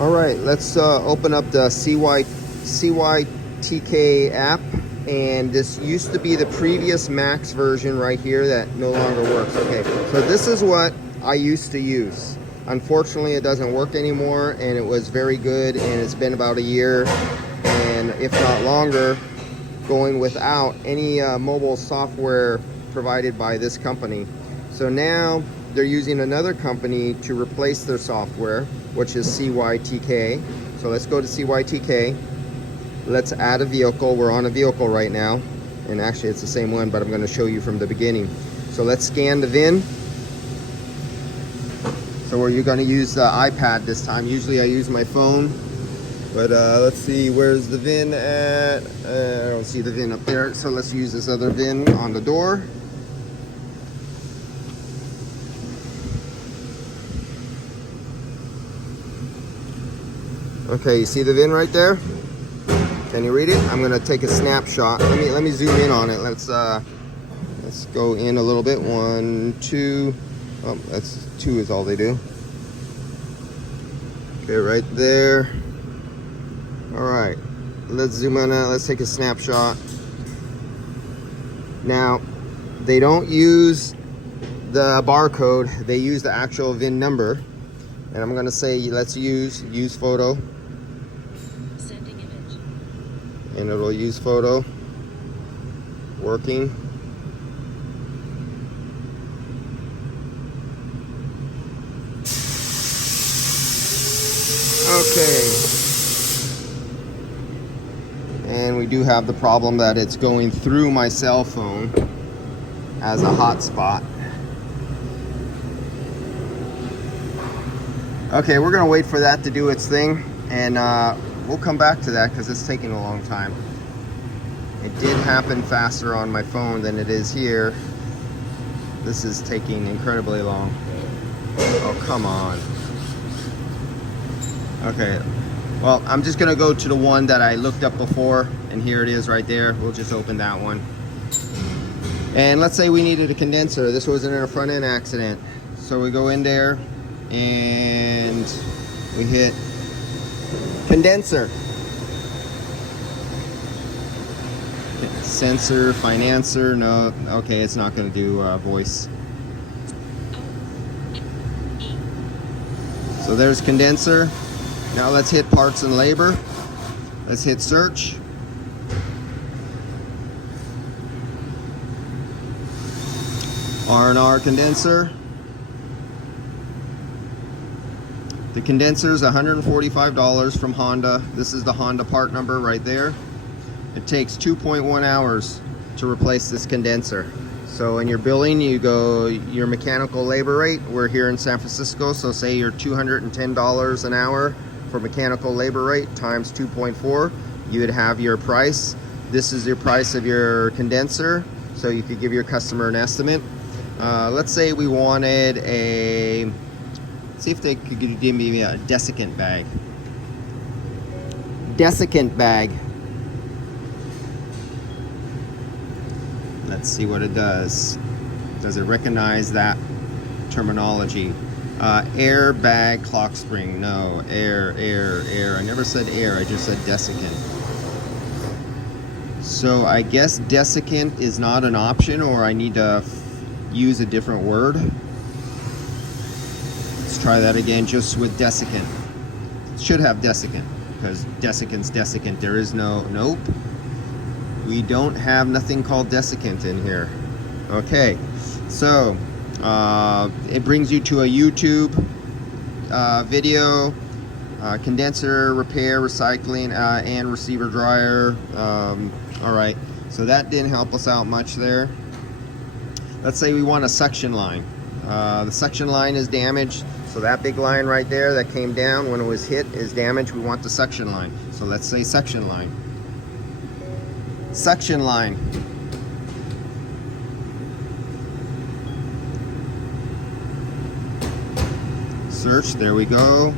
All right, let's open up the CYTK app. And this used to be the previous Max version right here that no longer works. Okay, so this is what I used to use. Unfortunately, it doesn't work anymore, and it was very good, and it's been about a year, and if not longer, going without any mobile software provided by this company. So now they're using another company to replace their software, which is CYTK. So let's go to CYTK. Let's add a vehicle. We're on a vehicle right now, and actually it's the same one, but I'm going to show you from the beginning. So let's scan the VIN. So you're going to use the iPad this time. Usually I use my phone, but let's see, where's the VIN at? I don't see the VIN up there, so let's use this other VIN on the door. Okay, you see the VIN right there? Can you read it? I'm gonna take a snapshot. Let me zoom in on it. Let's go in a little bit. 1, 2. Oh, that's 2 is all they do. Okay, right there. All right, let's zoom in. Let's take a snapshot. Now, they don't use the barcode. They use the actual VIN number. And I'm gonna say let's use photo. And it'll use photo. Working. Okay. And we do have the problem that it's going through my cell phone as a hotspot. Okay, we're gonna wait for that to do its thing, and we'll come back to that because it's taking a long time. It did happen faster on my phone than it is here. This is taking incredibly long. Oh, come on. Okay, well, I'm just gonna go to the one that I looked up before, and here it is right there. We'll just open that one. And let's say we needed a condenser. This wasn't a front end accident. So we go in there and we hit condenser. Sensor, financer, no, okay, it's not going to do voice. So there's condenser. Now let's hit parts and labor. Let's hit search. R&R condenser. The condenser is $145 from Honda. This is the Honda part number right there. It takes 2.1 hours to replace this condenser. So in your billing, you go your mechanical labor rate. We're here in San Francisco, so say you're $210 an hour for mechanical labor rate times 2.4. You would have your price. This is your price of your condenser, so you could give your customer an estimate. Let's say we wanted a, see if they could give me a desiccant bag. Desiccant bag. Let's see what it does. Does it recognize that terminology? Air bag clock spring. No, air. I never said air, I just said desiccant. So I guess desiccant is not an option, or I need to use a different word. Let's try that again, just with desiccant. It should have desiccant, because desiccant's desiccant. There is no, nope. We don't have nothing called desiccant in here. Okay, so it brings you to a YouTube video, condenser repair, recycling, and receiver dryer. All right, so that didn't help us out much there. Let's say we want a suction line. The suction line is damaged, so that big line right there that came down when it was hit is damaged. We want the suction line. So let's say suction line. Suction line. Search, there we go.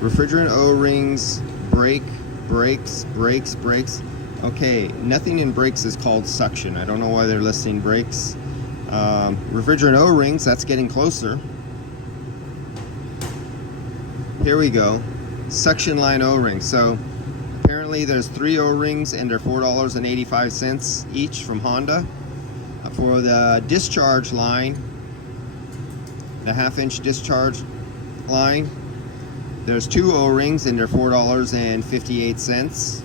Refrigerant O-rings, brakes. Okay, nothing in brakes is called suction. I don't know why they're listing brakes. Refrigerant O-rings, that's getting closer. Here we go. suction line O-rings. So apparently there's 3 O-rings and they're $4.85 each from Honda. For the discharge line, the 1/2-inch discharge line, there's 2 O-rings and they're $4.58.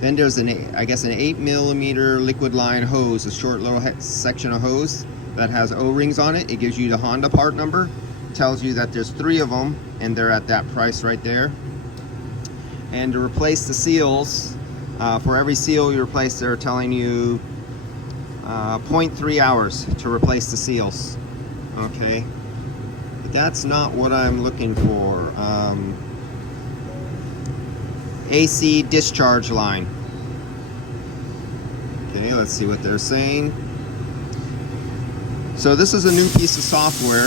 Then there's an 8mm liquid line hose, a short little section of hose that has O-rings on it. It gives you the Honda part number, tells you that there's 3 of them and they're at that price right there. And to replace the seals, for every seal you replace, they're telling you 0.3 hours to replace the seals. Okay, but that's not what I'm looking for. AC discharge line. Okay, let's see what they're saying. So this is a new piece of software,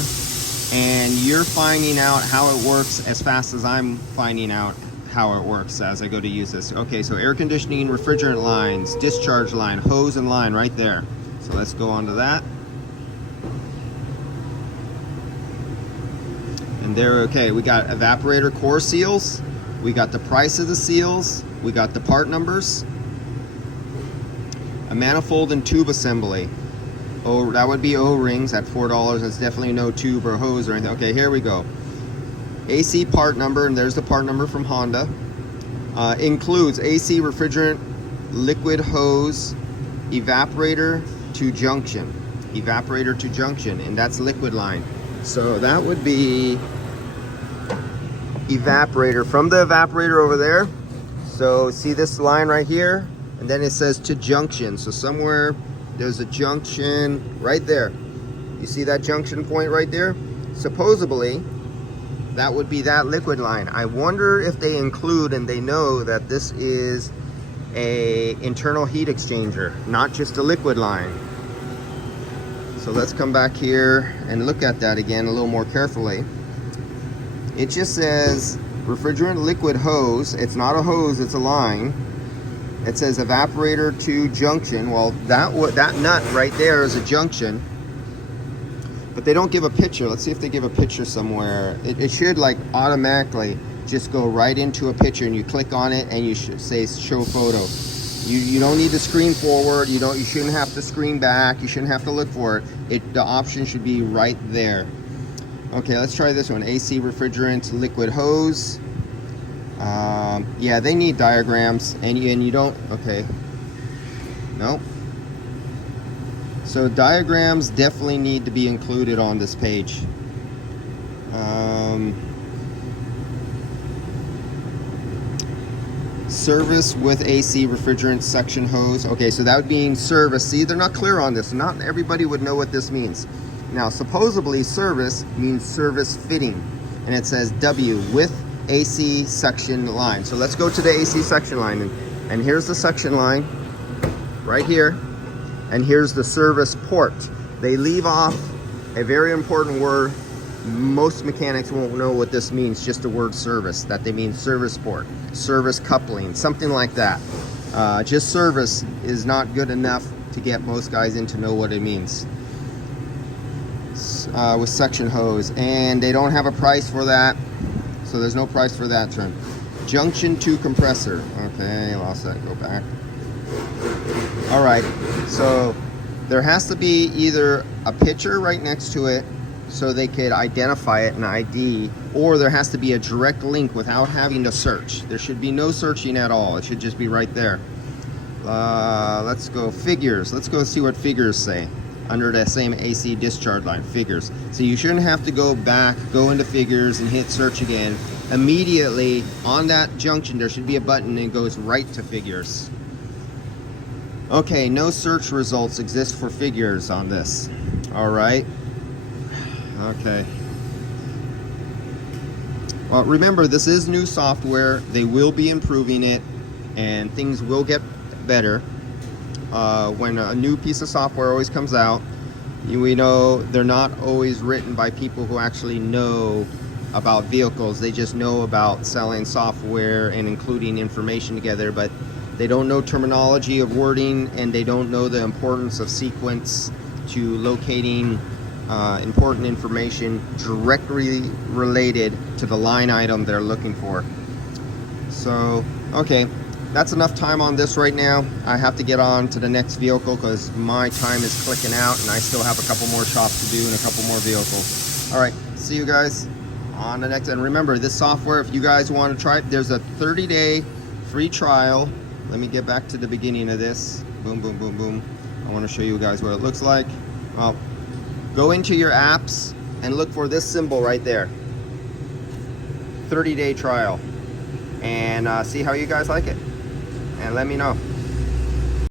and you're finding out how it works as fast as I'm finding out how it works as I go to use this. Okay, so air conditioning, refrigerant lines, discharge line, hose and line right there. So let's go on to that. And there, okay, we got evaporator core seals, we got the price of the seals, we got the part numbers, a manifold and tube assembly. Oh, that would be O-rings at $4. That's definitely no tube or hose or anything. Okay, here we go. AC part number, and there's the part number from Honda. Includes AC refrigerant, liquid hose, evaporator to junction. Evaporator to junction, and that's liquid line. So that would be evaporator, from the evaporator over there. So see this line right here? And then it says to junction. So somewhere there's a junction right there. You see that junction point right there? Supposedly, that would be that liquid line. I wonder if they include and they know that this is a internal heat exchanger, not just a liquid line. So let's come back here and look at that again a little more carefully. It just says refrigerant liquid hose. It's not a hose, it's a line. It says evaporator to junction. Well, that nut right there is a junction. But they don't give a picture. Let's see if they give a picture somewhere. It should like automatically just go right into a picture, and you click on it and you should say show photo. You don't need to screen forward. You shouldn't have to screen back. You shouldn't have to look for it. The option should be right there. Okay, let's try this one. AC refrigerant liquid hose. Yeah, they need diagrams, and you don't. Okay. Nope. So diagrams definitely need to be included on this page. Service with AC refrigerant suction hose. Okay, so that would mean service. See, they're not clear on this. Not everybody would know what this means. Now, supposedly service means service fitting, and it says W with AC suction line. So let's go to the AC suction line, and here's the suction line right here. And here's the service port. They leave off a very important word. Most mechanics won't know what this means, just the word service, that they mean service port, service coupling, something like that. Just service is not good enough to get most guys in to know what it means. With suction hose, and they don't have a price for that, so there's no price for that term. Junction to compressor. Okay, lost that, go back. All right, so there has to be either a picture right next to it so they could identify it, an ID, or there has to be a direct link without having to search. There should be no searching at all. It should just be right there. Let's go figures. Let's go see what figures say under the same AC discharge line, figures. So you shouldn't have to go back, go into figures and hit search again. Immediately on that junction, there should be a button and it goes right to figures. Okay, no search results exist for figures on this. All right. Okay. Well, remember, this is new software. They will be improving it, and things will get better. When a new piece of software always comes out, we know they're not always written by people who actually know about vehicles. They just know about selling software and including information together, but they don't know terminology of wording, and they don't know the importance of sequence to locating important information directly related to the line item they're looking for. So, okay, that's enough time on this right now. I have to get on to the next vehicle because my time is clicking out and I still have a couple more shops to do and a couple more vehicles. All right, see you guys on the next. And remember, this software, if you guys want to try it, there's a 30-day free trial. Let me get back to the beginning of this. Boom, boom, boom, boom. I want to show you guys what it looks like. Well, go into your apps and look for this symbol right there. 30-day trial. And see how you guys like it. And let me know.